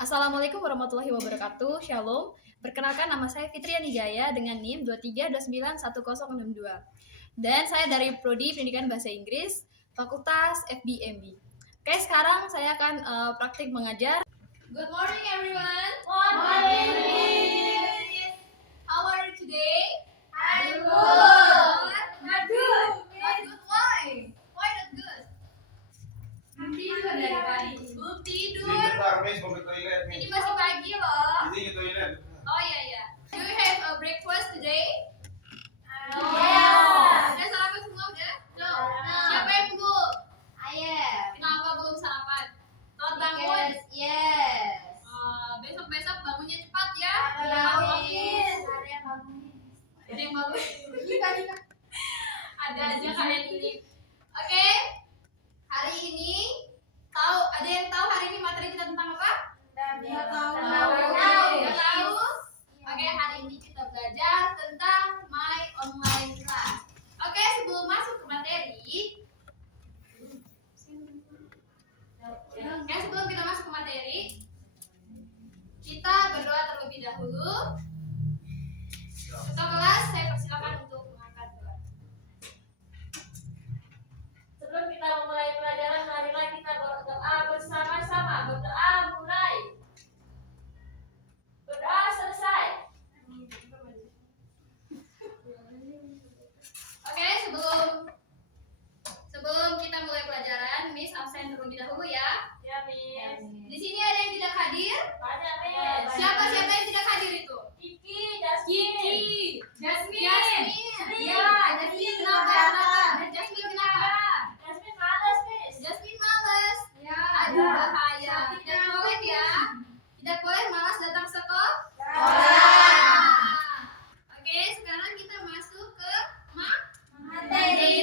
Assalamualaikum warahmatullahi wabarakatuh. Shalom. Perkenalkan, nama saya Fitriani Jaya dengan NIM 23291062. Dan saya dari Prodi Pendidikan Bahasa Inggris, Fakultas FBMB. Oke, sekarang saya akan praktik mengajar. Good morning everyone. Good morning. How are you today? I'm good. Not good. Not good. Why? Why not good? Tidur dari tadi. Belum tidur. Ini masih pagi loh. Oh iya. Do you have a breakfast today? Yes. Udah sarapan semua udah? No. Siapa yang belum? I am. Kenapa belum sarapan? Telat bangun. Yes. Besok bangunnya cepat ya. Ada yang bangun. Ada yang bangun. Ada aja kalian ini. Oke. Hari ini ada yang tahu hari ini materi kita tentang apa? Nggak Tahu. Oke, hari ini kita belajar tentang My Online Class. Oke, sebelum masuk ke materi, sebelum kita masuk ke materi, kita berdoa terlebih dahulu. Ketua kelas, saya persilakan untuk mengangkat doa. Sebelum kita memulai pelajaran, marilah kita berdoa bersama-sama. Berdoa mulai. Berdoa selesai. Oke, sebelum kita mulai pelajaran, Miss absen terlebih dahulu ya. Ya, Miss. Di sini ada yang tidak hadir. Banyak, Miss. Siapa yang tidak hadir itu? Kiki, Jasmine. Jasmine. Ya, Jasmine kenapa? Jasmine kenapa? Jasmine malas, Miss. Jasmine malas. Ya. Aduh, bahaya. Tidak boleh ya. Tidak boleh malas datang sekolah. Oke, sekarang kita masuk ke materi.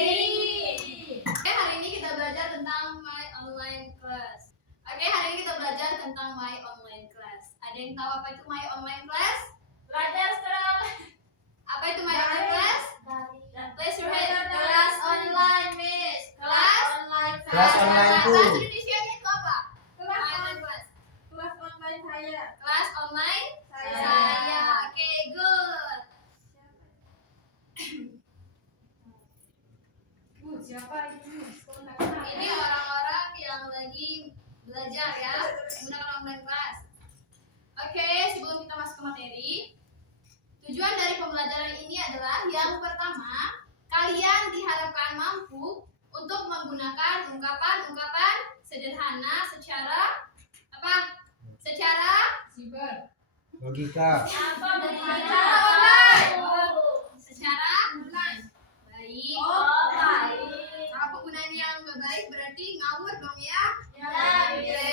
Oke, hari ini kita belajar tentang My Online Class. Ada yang tahu apa itu My Online Class? Belajar secara online. Apa itu My Online Class? Place your hand. Kelas online, Miss. Kelas online. Kelas online itu. Bahasa Indonesianya itu apa? Kelas My Online Class. Kelas online saya. Kelas online Saya. saya. Oke, good. Siapa itu? Ini orang-orang yang lagi belajar ya, menggunakan online class. Oke, sebelum kita masuk ke materi, tujuan dari pembelajaran ini adalah yang pertama, kalian diharapkan mampu untuk menggunakan ungkapan-ungkapan sederhana secara apa? Secara Logika. Apa dari Secara online. Secara online. baik. Oh, baik. Kalau penggunaan yang baik berarti ngawur dong ya. Ya, Oke.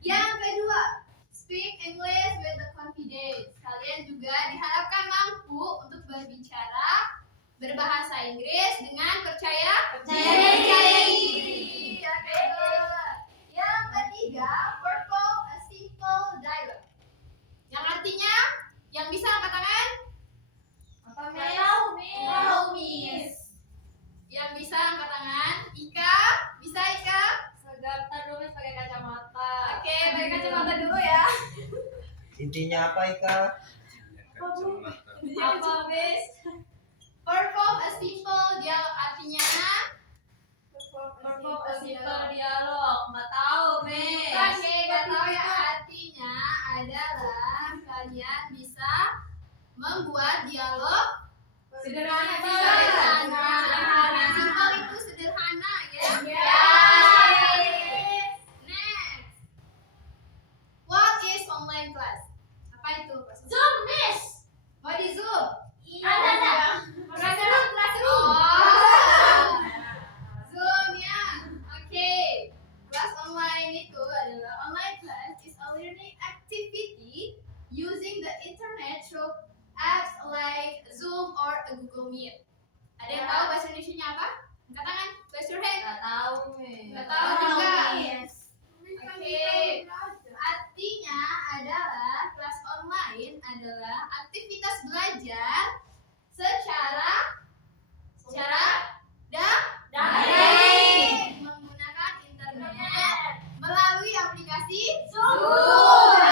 Yang kedua, speak English with the confidence. Kalian juga diharapkan mampu untuk berbicara berbahasa Inggris dengan percaya diri. Oke, good. Yang ketiga, perform a simple dialogue. Yang artinya, yang bisa angkat tangan? Apa, Miss? Tahu, Miss. Yang bisa angkat tangan? Ika, bisa Ika? Sebentar dulu, Miss, pakai kacamata. Oke, pakai kacamata dulu ya. Intinya apa, Ika? Apa, Miss? Perform a simple dialogue artinya Perform a simple dialog. Nggak tahu, Miss. oke, gak tahu ya, artinya adalah kalian bisa membuat dialog Sederhana. Simple itu sederhana ya. Next, what is online class? Apa itu? Zoom, Miss. What is Zoom? Ada. Oh, Zoom ya. Oke. Kelas online itu adalah online class is a learning activity using the internet through apps like Zoom or a Google Meet. Ada yang tahu bahasa Indonesianya apa? Angkat tangan, raise your hand. Nggak tahu, Miss. Nggak tahu juga. Miss. Oke. Artinya adalah kelas online adalah aktivitas belajar secara daring menggunakan internet melalui aplikasi Zoom.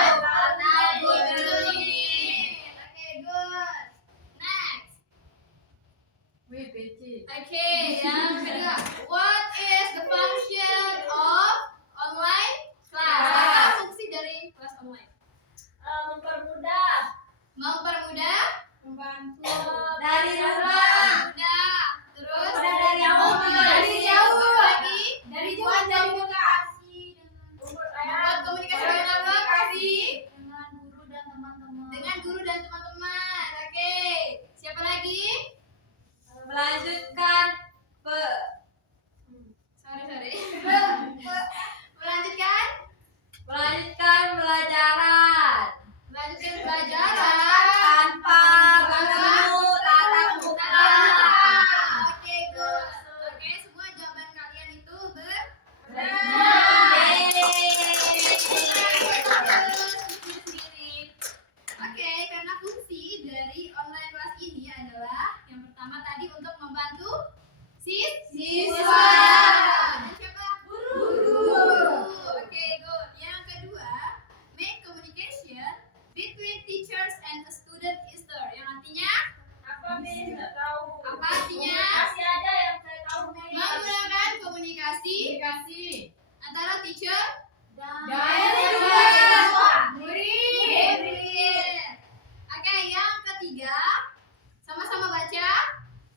Mempermudah. Membantu. Dari rumah. Mudah. Terus Dari jauh. dari jauh lagi. Dari jauh dari lokasi. Membuat komunikasi dengan apa? Kasih. Dengan guru dan teman-teman. Dengan guru dan teman-teman. Oke. Siapa lagi? Melanjutkan Sorry. Melanjutkan. melanjutkan pelajaran Melanjutkan pelajaran. tanpa bertemu tatap muka. Oke, good. Oke, semua jawaban kalian itu Oke, karena fungsi dari online kelas ini adalah yang pertama tadi untuk membantu siswa. Dan siapa? Guru. Oke, good. Yang kedua, make communication between teachers and a student easier. Yang artinya Apa nih? Nggak tahu. apa artinya? Komunikasi aja yang saya tahu nih. Menggunakan komunikasi antara teacher murid. Oke, yang ketiga, sama-sama baca.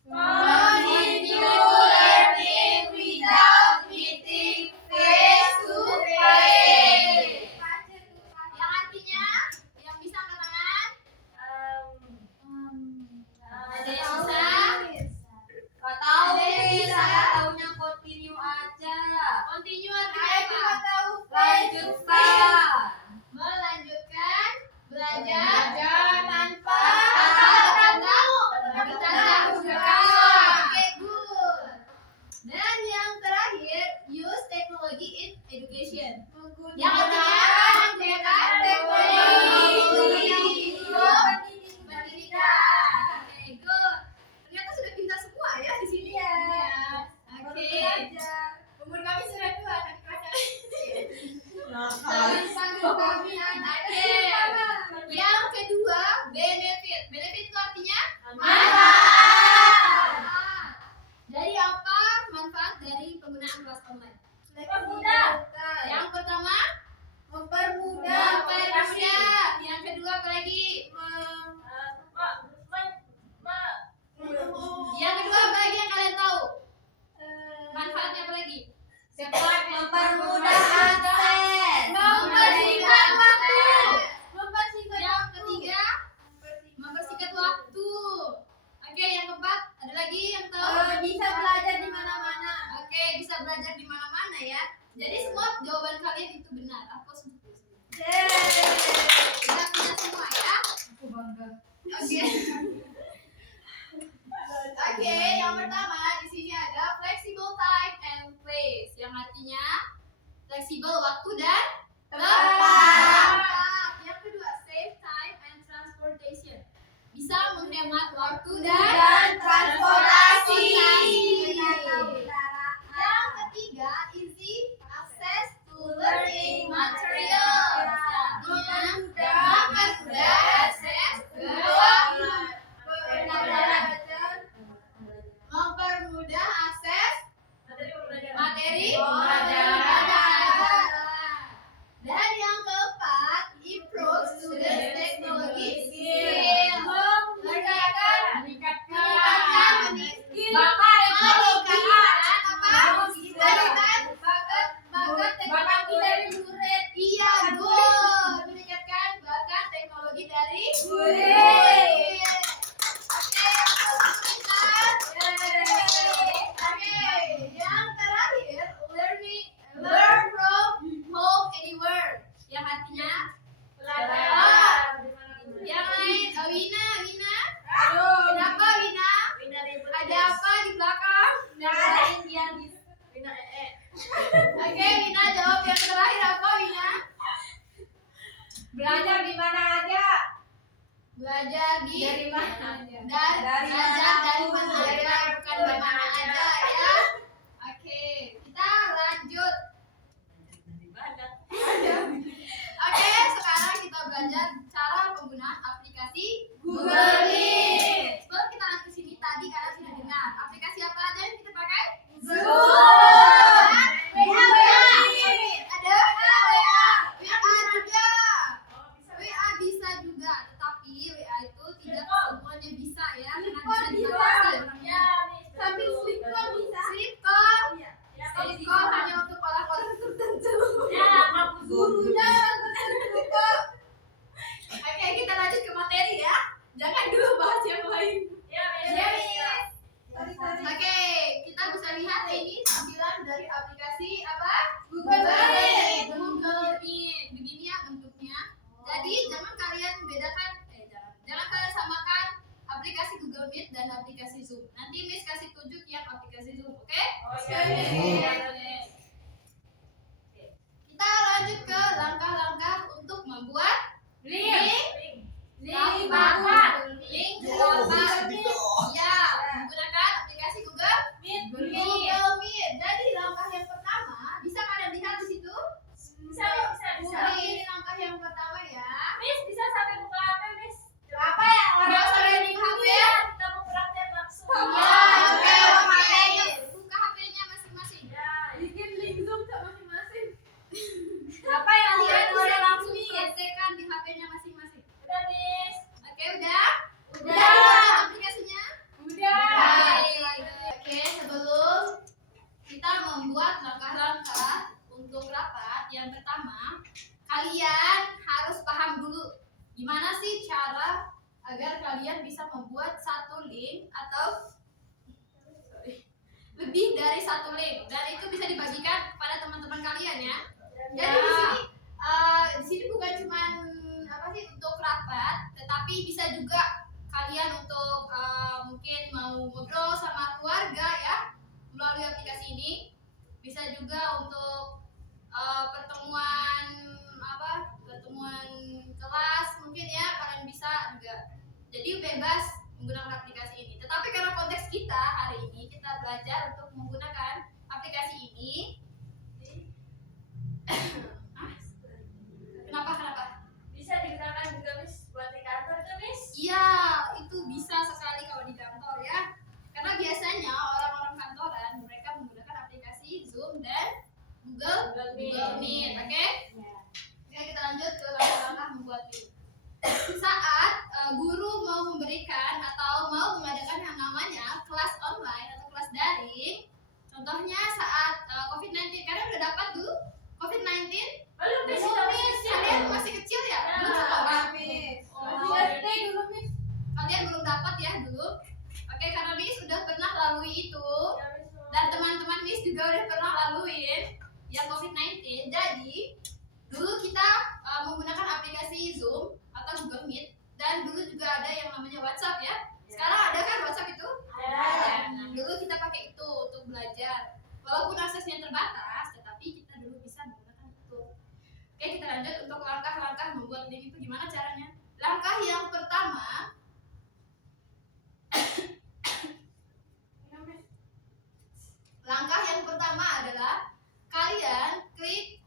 Continue learning without meeting face to face. Yang artinya, yang bisa angkat tangan. Ada yang bisa? Gak tahu nih, saya taunya continue aja. Continue artinya apa? Lanjutkan. Melanjutkan belajar tanpa tatap muka. Oke, good. Dan yang terakhir, use technology in education. Yang artinya menggunakan teknologi untuk pendidikan. Oke, good. Ternyata sudah pintar semua ya di sini ya. Oke. Umur kami sudah tua, tapi kerasa. Oke. Yang kedua, benefit. Benefit itu artinya manfaat. Dari apa manfaat dari penggunaan kelas online? Mempermudah. Yang pertama, Mempermudah. mempermudah. Yang kedua apa lagi? Yang kedua apa lagi yang kalian tahu? Manfaatnya apa lagi? Cepat mempermudah akses. Mempersingkat waktu. Yang ketiga, mempersingkat waktu. Oke, yang keempat, ada lagi yang tahu? Bisa belajar di mana-mana. Oke, bisa belajar di mana-mana ya. Jadi semua jawaban kalian itu benar. Aku setuju. Kita punya semua ya. Aku bangga. Oke. Oke, yang pertama di sini ada flexible time and place, yang artinya fleksibel waktu dan tempat. Yang kedua, save time and transportation, bisa menghemat waktu dan transportasi. Yang ketiga, easy access to learning material, artinya mempermudah akses ke mempermudah akses materi pelajaran. Dan yang keempat, improve students technology skill, meningkatkan bakat teknologi dari murid. Iya, good. Meningkatkan bakat teknologi dari murid. Oke, yang terakhir, learn from home anywhere, yang artinya yang lain. Wina, kenapa Wina? Ada apa di belakang? Oke, Wina jawab yang terakhir apa Wina? Belajar di mana aja. Belajar Dari mana? belajar dari mana aja, bukan di mana aja ya. Oke, kita lanjut. Oke, sekarang kita belajar cara penggunaan aplikasi Google Meet. Sebelum kita lanjut ke sini tadi kalian sudah dengar aplikasi apa aja yang kita pakai? Zoom. Ada WA juga. WA bisa juga, tetapi WA Kita lanjut ke langkah-langkah untuk membuat link rapat. Link rapat. Ya, menggunakan aplikasi Google Meet. Jadi langkah yang pertama, bisa kalian lihat di situ? Bisa. Ini langkah yang pertama ya. Miss, bisa sampai buka HP, Miss. Apa ya Nggak usah reading HP. Iya, kita mau praktek langsung. Ya, oke, HP-nya. Buka HP-nya masing-masing. Ya, Bikin link Zoom ke masing-masing. apa yang Kalian udah bisa langsung langsung praktekkan di HP-nya masing-masing. udah, Miss. Oke, udah? Udah. Download aplikasinya? Udah. Baik. Oke, sebelum kita membuat langkah-langkah untuk rapat, yang pertama, kalian harus paham dulu gimana sih cara agar kalian bisa membuat satu link atau lebih dari satu link, dan itu bisa dibagikan kepada teman-teman kalian ya. Jadi di sini bukan cuma apa sih untuk rapat, tetapi bisa juga kalian untuk mungkin mau ngobrol sama keluarga ya melalui aplikasi ini. Bisa juga untuk pertemuan kelas mungkin ya, kalian bisa juga. Jadi bebas menggunakan aplikasi ini. Tetapi karena konteks kita hari ini kita belajar untuk menggunakan aplikasi ini. Kenapa? Bisa digunakan juga, Miss, buat di kantor tuh, Miss. Iya, itu bisa sekali kalau di kantor ya. Karena biasanya orang-orang kantoran mereka menggunakan aplikasi Zoom dan Google Meet. Oke? Oke, kita lanjut ke langkah-langkah membuat link. Saat guru mau memberikan atau mau mengadakan yang namanya kelas online atau kelas daring, contohnya saat COVID-19, kalian udah dapat dulu COVID-19? Belum, Miss. Belum, Miss. Kalian masih kecil ya? Belum sekolah. Masih SD dulu, Miss. Kalian belum dapat ya dulu. Oke, karena Miss sudah pernah lalui itu dan teman-teman Miss juga udah pernah laluin yang COVID-19. Jadi dulu kita menggunakan aplikasi Zoom atau Google Meet, dan dulu juga ada yang namanya WhatsApp ya. Sekarang ada kan WhatsApp itu? Ada. Nah, dulu kita pakai itu untuk belajar. Walaupun aksesnya terbatas, tetapi kita dulu bisa menggunakan itu. Oke, kita lanjut untuk langkah-langkah membuat link itu gimana caranya. Langkah yang pertama, adalah kalian klik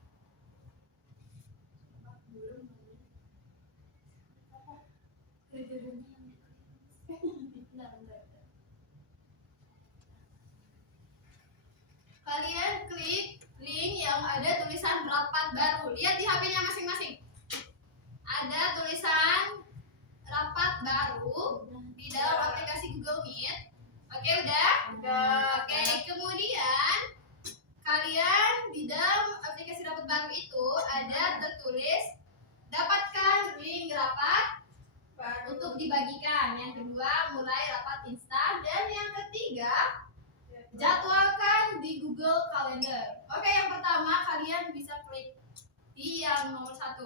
link yang ada tulisan rapat baru. Lihat di HP-nya masing-masing. Ada tulisan rapat baru di dalam aplikasi Google Meet. Oke, udah? Oke, kemudian kalian di dalam aplikasi rapat baru itu ada tertulis dapatkan link rapat untuk dibagikan. Yang kedua, mulai rapat instan, dan yang ketiga, jadwalkan di Google Calendar. Oke, yang pertama kalian bisa klik di yang nomor 1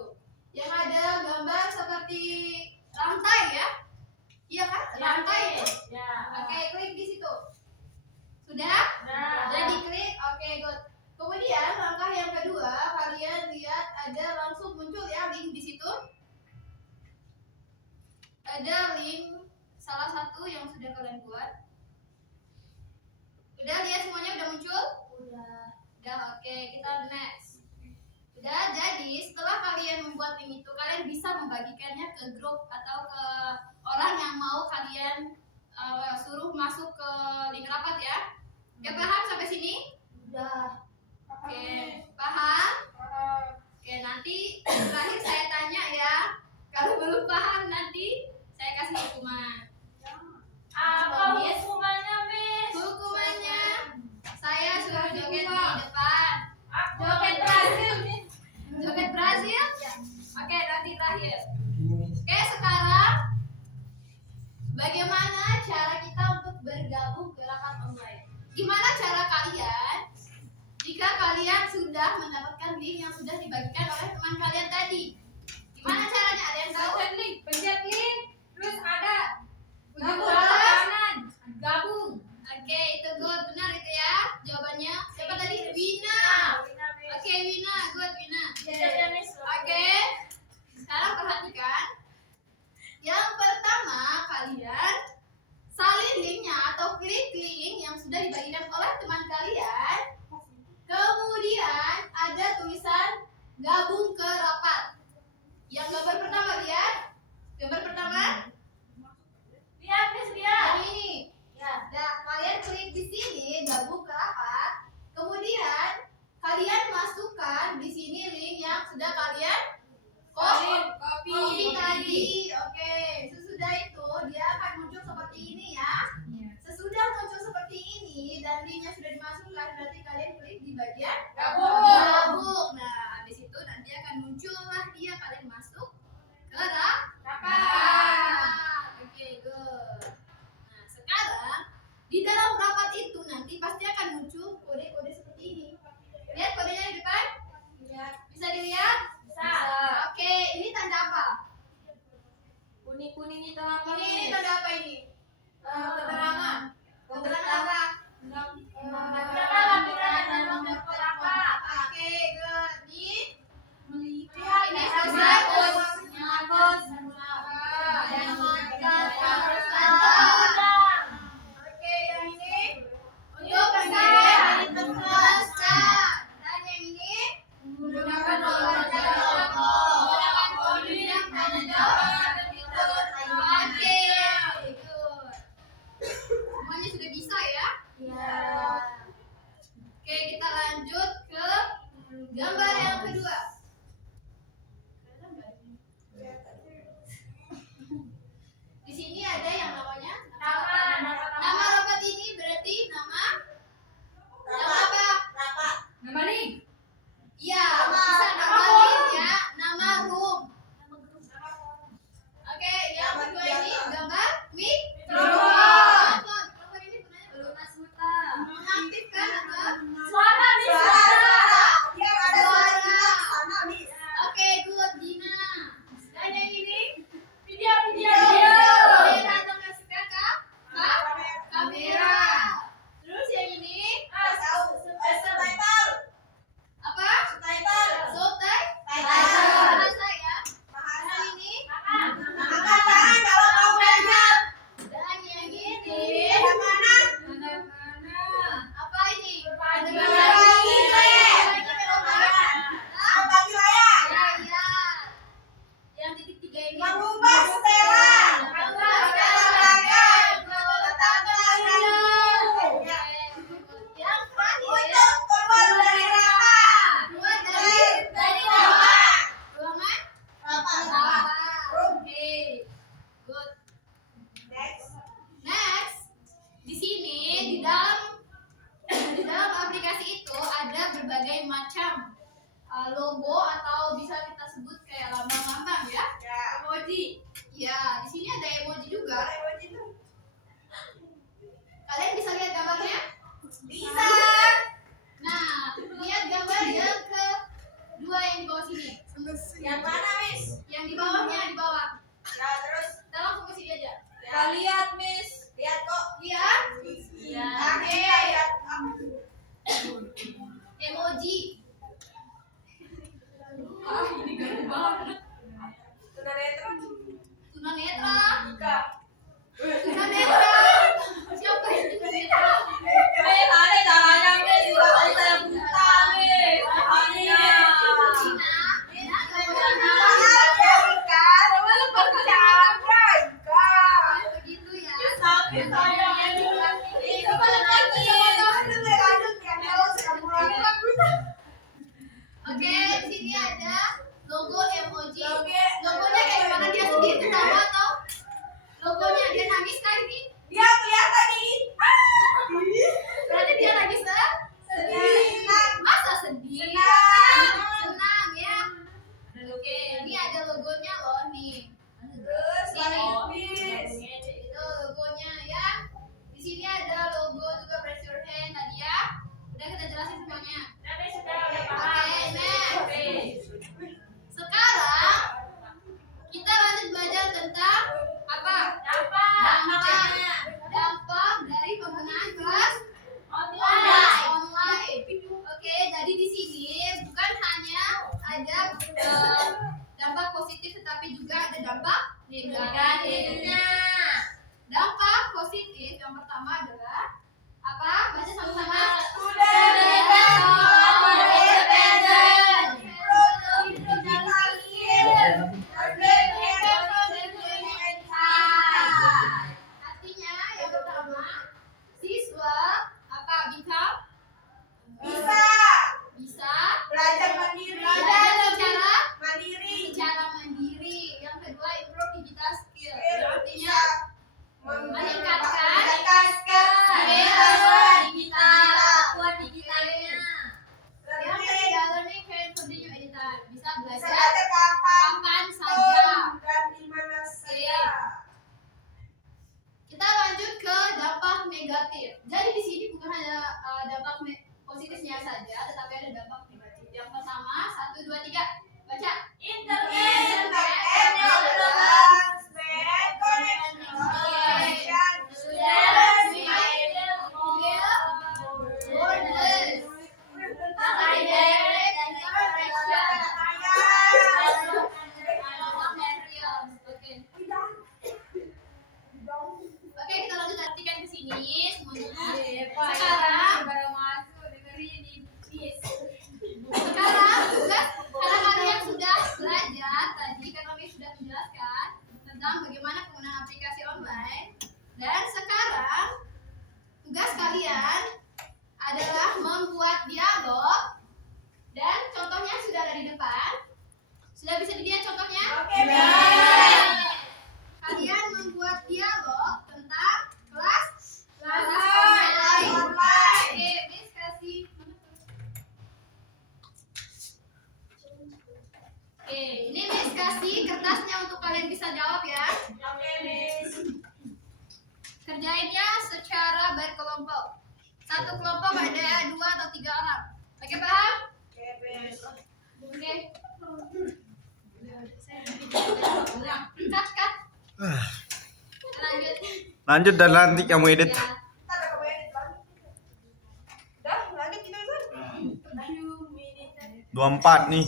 yang ada gambar seperti rantai ya. Iya kan? Rantai ya. Ya. Oke, klik di situ. Sudah? Nah. Sudah diklik? Oke, good. Kemudian langkah yang kedua, kalian lihat ada langsung muncul ya link di situ. Ada link salah satu yang sudah kalian buat. Udah lihat semuanya udah muncul? Udah, oke, kita next. Udah, jadi setelah kalian membuat link itu, kalian bisa membagikannya ke grup atau ke orang yang mau kalian suruh masuk ke link rapat ya. Oke, paham sampai sini? Udah. Oke, paham? Oke, nanti terakhir saya tanya ya. Kalau belum paham nanti saya kasih hukuman. Apa hukumannya, Miss? Hukumannya saya suruh joget di depan. Joget Brazil, Miss. Joget Brazil? Oke, nanti terakhir. Oke, sekarang bagaimana cara kita untuk bergabung ke rapat online? Gimana cara kalian jika kalian sudah mendapatkan link yang sudah dibagikan oleh teman kalian tadi? Gimana caranya? Ada yang tahu? Pencet link, terus ada ujung Gabung. sebelah kanan. Gabung. Oke, itu good. Benar itu ya jawabannya. sudah dibagikan oleh teman kalian. Kemudian ada tulisan gabung ke rapat. Yang gambar pertama lihat. Gambar pertama Lihat, Miss, lihat. yang ini. Nah, kalian klik di sini gabung ke rapat. Kemudian kalian masukkan di sini link yang sudah kalian copy tadi. Oke, sesudah itu dia akan muncul seperti ini ya. Sesudah muncul seperti ini dan linknya sudah dimasukkan, berarti kalian klik di bagian gabung. Nah, habis itu nanti akan muncullah dia, kalian masuk ke rapat. Oke, good. Nah, sekarang di dalam rapat itu nanti pasti akan muncul kode-kode seperti ini. Lihat kodenya di depan? Bisa dilihat? Bisa. Oke, ini tanda apa? Kuning-kuning itu apa? Ini tanda apa ini? Keterangan. Keterangan apa? Oke, good. Ini hapus. Oke, yang ini untuk pesan. Dan yang ini menggunakan nomor telepon. Menggunakan kode yang ada. Oke, good. Semuanya sudah bisa ya? Oke, kita lanjut ke gambar yang kedua. Di sini ada yang namanya nama rapat ini berarti nama apa? Nama nih. Iya, bisa nama lim ya, nama room. Oke, yang kedua ini gambar mikrofon. Mikrofon ini gunanya mengaktifkan atau Suara, Miss. Oke, good, Dina. Dan yang ini Video. kamera. Terus yang ini apa? Subtitle. Bahasa ya. Bahasa ini. Dan yang ini apa ini? Ya. Yang titik tiga ini. Yang terakhir keluar dari ruangan rapat. Oke, good. Next, di sini di dalam aplikasi itu ada berbagai macam logo atau bisa kita sebut kayak lambang-lambang ya. Emoji. Ya, di sini ada emoji juga. Kalian bisa lihat gambarnya? Bisa. Nah, lihat gambar yang kedua yang di bawah sini. Yang mana, Miss? Yang di bawahnya di bawah. Ya, terus Kita langsung ke sini aja. kita lihat, Miss. Lihat kok. Lihat. Ya. Oke. Emoji. Ini gampang banget. Tunanetra. Tunanetra. Ika. Tunanetra. Siapa yang tunanetra? Miss, ada caranya, Miss. Tidak bisa yang buta, Miss. Hanya. Dina. Begitu ya. Tapi saya Oke, di sini ada logo emoji. Logonya kayak gimana dia sendiri ketawa atau logonya dia nangis kali ini? dia kelihatan ini. Berarti dia lagi Sedih. masa sedih? Senang. Senang ya. Oke, ini ada logonya loh nih. Terus lanjut, Miss. Itu logonya ya. Di sini ada logo juga press your hand tadi ya. Udah kita jelasin semuanya. Nanti sudah ada Oke, paham. next. Sekarang kita lanjut belajar tentang apa? Dampak dari penggunaan kelas online. Oke, jadi di sini bukan hanya ada dampak positif tetapi juga ada dampak negatifnya. Dampak positif yang pertama adalah apa? baca sama-sama. Artinya yang pertama, siswa apa become bisa Belajar mandiri. belajar secara Mandiri. mandiri. Yang kedua, improve digital skill. Skill. Artinya meningkatkan Kemampuan digitalnya. yang ketiga, learning can continue anytime. Bisa Bisa belajar belajar kapan saja. dan di mana saja. Kita lanjut ke dampak negatif. Jadi di sini bukan hanya dampak positifnya saja, tetapi ada dampak negatif. Yang pertama, 1, 2, 3, baca. Internet. Oke, kita lanjut artikan ke sini semuanya. Sekarang baru masuk dengerin ini. Sekarang tugas karena kalian sudah belajar tadi, karena kami sudah menjelaskan tentang bagaimana penggunaan aplikasi online. Dan sekarang tugas kalian adalah membuat dialog, dan contohnya sudah ada di depan. Sudah bisa dilihat contohnya? Kalian membuat dialog tentang kelas online. Oke, Miss kasih. Oke, ini Miss kasih kertasnya untuk kalian bisa jawab ya. Kerjainnya secara berkelompok. Satu kelompok ada 2 atau 3 orang. Oke, paham? Oke. Cut. Lanjut. Lanjut dan nanti kamu edit. Ya. 24 nih.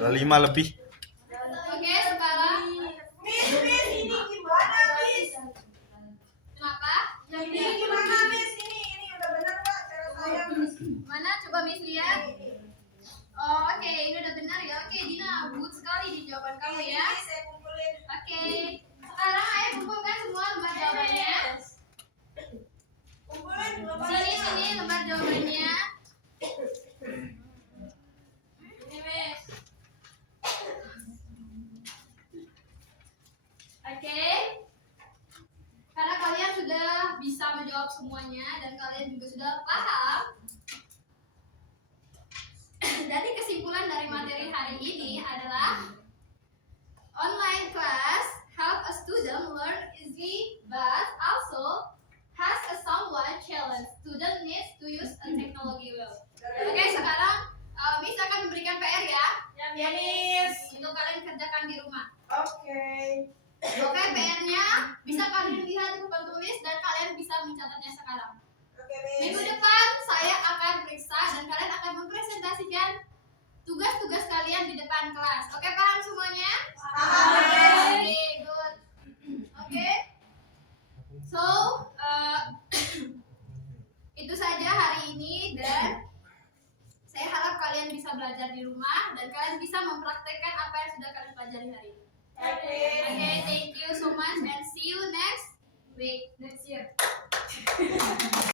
25 lebih. Oke, sekarang kenapa? Mana coba Miss lihat? Oh, oke, ini udah benar ya. Oke, Dina, good sekali di jawaban kamu ya. Oke, sekarang ayo kumpulkan semua lembar jawabannya. Sini lembar jawabannya. Ini, Miss. Oke. Karena kalian sudah bisa menjawab semuanya dan kalian juga sudah paham. Jadi kesimpulan dari materi hari ini adalah online class help a student learn easy but also has a somewhat challenge. Student needs to use a technology well. Oke, sekarang Miss akan memberikan PR ya. Ya, Miss. Untuk kalian kerjakan di rumah. Oke. Oke, PR-nya bisa kalian lihat di papan tulis dan kalian bisa mencatatnya sekarang. Minggu depan saya akan periksa dan kalian akan mempresentasikan tugas-tugas kalian di depan kelas. Oke, paham semuanya? Paham. Oke, good. Oke. So, itu saja hari ini dan saya harap kalian bisa belajar di rumah dan kalian bisa mempraktekkan apa yang sudah kalian pelajari hari ini. Okay, thank you so much and see you next week. Next year.